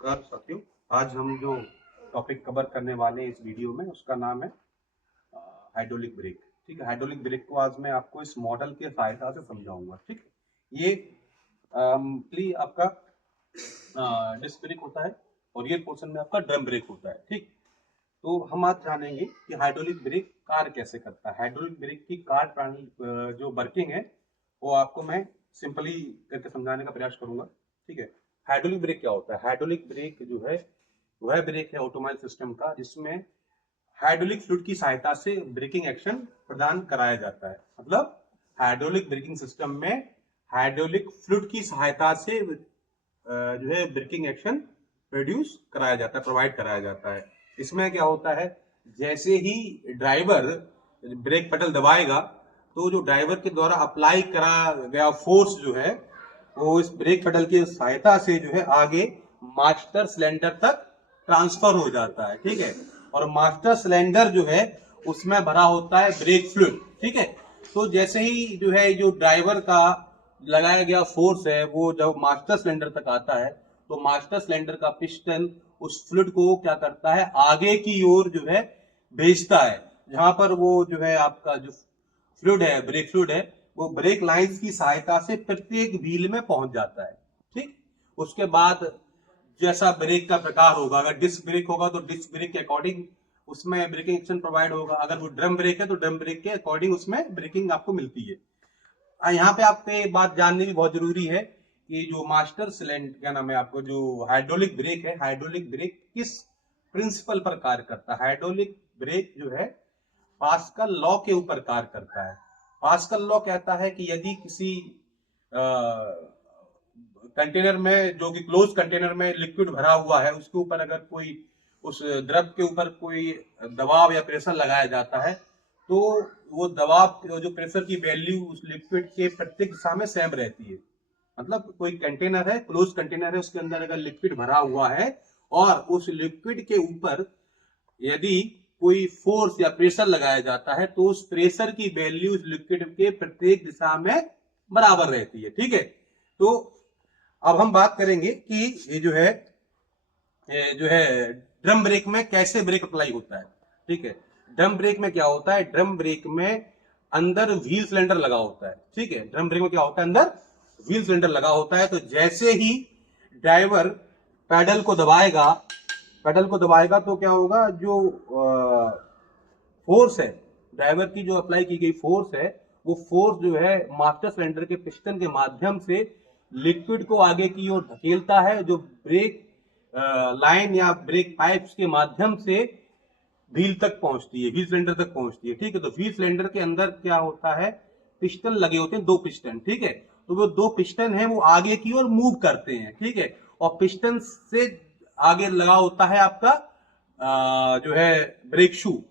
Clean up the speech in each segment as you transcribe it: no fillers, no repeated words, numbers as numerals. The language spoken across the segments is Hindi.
नमस्कार साथियों, आज हम जो टॉपिक कवर करने वाले हैं इस वीडियो में उसका नाम है हाइड्रोलिक ब्रेक। ठीक है, हाइड्रोलिक ब्रेक को आज मैं आपको इस मॉडल के सहायता से समझाऊंगा। ठीक है, ये आपका डिस्क ब्रेक होता है और ये पोर्शन में आपका ड्रम ब्रेक होता है। ठीक, तो हम आज जानेंगे कि हाइड्रोलिक ब्रेक कार्य कैसे करता है। हाइड्रोलिक ब्रेक की कार्य प्रणाली जो वर्किंग है वो आपको मैं सिंपली करके समझाने का प्रयास करूंगा। ठीक है, हाइड्रोलिक ब्रेक क्या होता है? हाइड्रोलिक ब्रेक जो है वह ब्रेक है ऑटोमोबाइल सिस्टम का जिसमें हाइड्रोलिक फ्लूइड की सहायता से ब्रेकिंग एक्शन प्रदान कराया जाता है। मतलब हाइड्रोलिक ब्रेकिंग सिस्टम में हाइड्रोलिक फ्लूइड की सहायता से जो है ब्रेकिंग एक्शन प्रोड्यूस कराया जाता है, प्रोवाइड कराया जाता है। इसमें क्या होता है, जैसे ही ड्राइवर ब्रेक पेडल दबाएगा तो जो ड्राइवर के द्वारा अप्लाई करा गया फोर्स जो है वो इस ब्रेक पेडल की सहायता से जो है आगे मास्टर सिलेंडर तक ट्रांसफर हो जाता है। ठीक है, और मास्टर सिलेंडर जो है उसमें भरा होता है ब्रेक फ्लूइड। ठीक है, तो जैसे ही जो है जो ड्राइवर का लगाया गया फोर्स है वो जब मास्टर सिलेंडर तक आता है तो मास्टर सिलेंडर का पिस्टन उस फ्लूइड को क्या करता है, आगे की ओर जो है भेजता है, जहां पर वो जो है आपका जो फ्लूइड है, ब्रेक फ्लूइड है, वो ब्रेक लाइंस की सहायता से प्रत्येक व्हील में पहुंच जाता है। ठीक, उसके बाद जैसा ब्रेक का प्रकार होगा, अगर डिस्क ब्रेक होगा तो डिस्क ब्रेक के अकॉर्डिंग उसमें ब्रेकिंग एक्शन प्रोवाइड होगा, अगर वो ड्रम ब्रेक है तो ड्रम ब्रेक के अकॉर्डिंग उसमें ब्रेकिंग आपको मिलती है। यहाँ पे आपको एक बात जाननी भी बहुत जरूरी है कि जो मास्टर सिलेंडर क्या नाम है, आपको जो हाइड्रोलिक ब्रेक है, हाइड्रोलिक ब्रेक किस प्रिंसिपल पर कार्य करता है। हाइड्रोलिक ब्रेक जो है पास्कल लॉ के ऊपर कार्य करता है। पास्कल लॉ कहता है कि यदि किसी कंटेनर में, जो कि क्लोज कंटेनर में लिक्विड भरा हुआ है, उसके ऊपर अगर कोई उस द्रव के ऊपर कोई दबाव या प्रेशर लगाया जाता है तो वो दबाव जो प्रेशर की वैल्यू उस लिक्विड के प्रत्येक दिशा में सेम रहती है। मतलब कोई कंटेनर है, क्लोज कंटेनर है, उसके अंदर अगर लिक्विड भरा हुआ है और उस लिक्विड के ऊपर यदि कोई फोर्स या प्रेशर लगाया जाता है तो उस प्रेशर की वैल्यू उस लिक्विड के प्रत्येक दिशा में बराबर रहती है। ठीक है, तो अब हम बात करेंगे कि ये जो है ड्रम ब्रेक में कैसे ब्रेक अप्लाई होता है। ठीक है, ड्रम ब्रेक में क्या होता है, ड्रम ब्रेक में अंदर व्हील सिलेंडर लगा होता है। ठीक है, ड्रम ब्रेक में क्या होता है, अंदर व्हील सिलेंडर लगा होता है। तो जैसे ही ड्राइवर पैडल को दबाएगा, पैडल को दबाएगा तो क्या होगा, जो फोर्स है, ड्राइवर की जो अप्लाई की गई फोर्स है, वो फोर्स जो है मास्टर सिलेंडर के पिस्टन के माध्यम से लिक्विड को आगे की ओर धकेलता है, जो ब्रेक लाइन या ब्रेक पाइप्स के माध्यम से व्हील तक पहुंचती है, व्हील सिलेंडर तक पहुंचती है। ठीक है, तो व्हील सिलेंडर के अंदर क्या होता है, पिस्टन लगे होते हैं, दो पिस्टन। ठीक है, तो वो दो पिस्टन है वो आगे की ओर मूव करते हैं। ठीक है, और पिस्टन से आगे लगा होता है आपका जो है ब्रेक शू।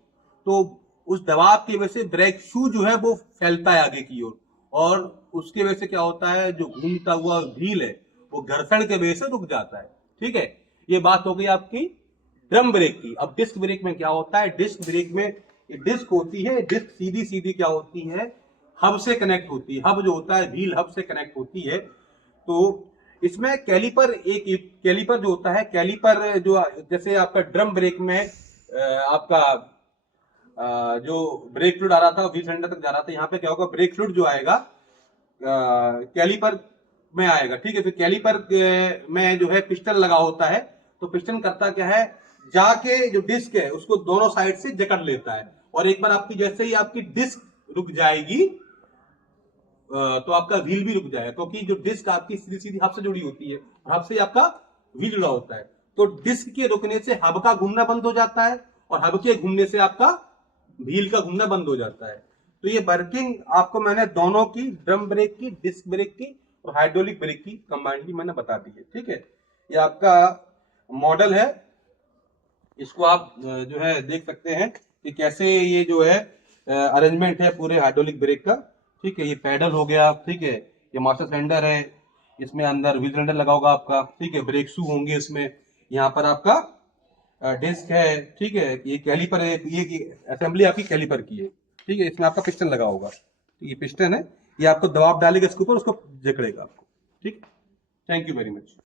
तो उस दबाव की वजह से ब्रेक शू जो है वो फैलता है आगे की ओर, और उसकी वजह से क्या होता है, जो घूमता हुआ व्हील है वो घर्षण के वजह से रुक जाता है। ठीक है, ये बात हो गई आपकी ड्रम ब्रेक की। अब डिस्क ब्रेक में क्या होता है, डिस्क ब्रेक में डिस्क होती है, डिस्क सीधी सीधी क्या होती है, हब से कनेक्ट होती है। हब जो होता है व्हील हब से कनेक्ट होती है। तो इसमें कैलिपर, एक कैलिपर जो होता है, कैलिपर जो जैसे आपका ड्रम ब्रेक में आपका जो ब्रेक फ्लूइड आ रहा था व्हील सिलेंडर तक जा रहा था, यहाँ पे क्या होगा, ब्रेक फ्लूइड जो आएगा कैलिपर में आएगा। ठीक है, फिर कैलिपर में जो है पिस्टन लगा होता है, तो पिस्टन करता क्या है, जाके जो डिस्क है उसको दोनों साइड से जकड़ लेता है, और एक बार आपकी जैसे ही आपकी डिस्क रुक जाएगी तो आपका व्हील भी रुक जाएगा, क्योंकि जो डिस्क आपकी सीधी सीधी हब से जुड़ी होती है, हब से आपका व्हील जुड़ा होता है। तो डिस्क के रुकने से हब का घूमना बंद हो जाता है, और हब के घूमने से आपका व्हील का घूमना बंद हो जाता है। तो ये वर्किंग आपको मैंने दोनों की, ड्रम ब्रेक की, डिस्क ब्रेक की और हाइड्रोलिक ब्रेक की कंबाइंडली मैंने बता दी है। ठीक है, ये आपका मॉडल है, इसको आप जो है देख सकते हैं कि कैसे ये जो है अरेंजमेंट है पूरे हाइड्रोलिक ब्रेक का। ठीक है, ये पैडल हो गया। ठीक है, ये मास्टर सिलेंडर है, इसमें अंदर व्हील सिलेंडर लगा होगा आपका। ठीक है, ब्रेक शू होंगे इसमें, यहाँ पर आपका डिस्क है। ठीक है, ये कैलिपर है, ये असेंबली आपकी कैलिपर की है। ठीक है, इसमें आपका पिस्टन लगा होगा, ये पिस्टन है, ये आपको दबाव डालेगा इसके ऊपर, उसको जकड़ेगा आपको। ठीक, थैंक यू वेरी मच।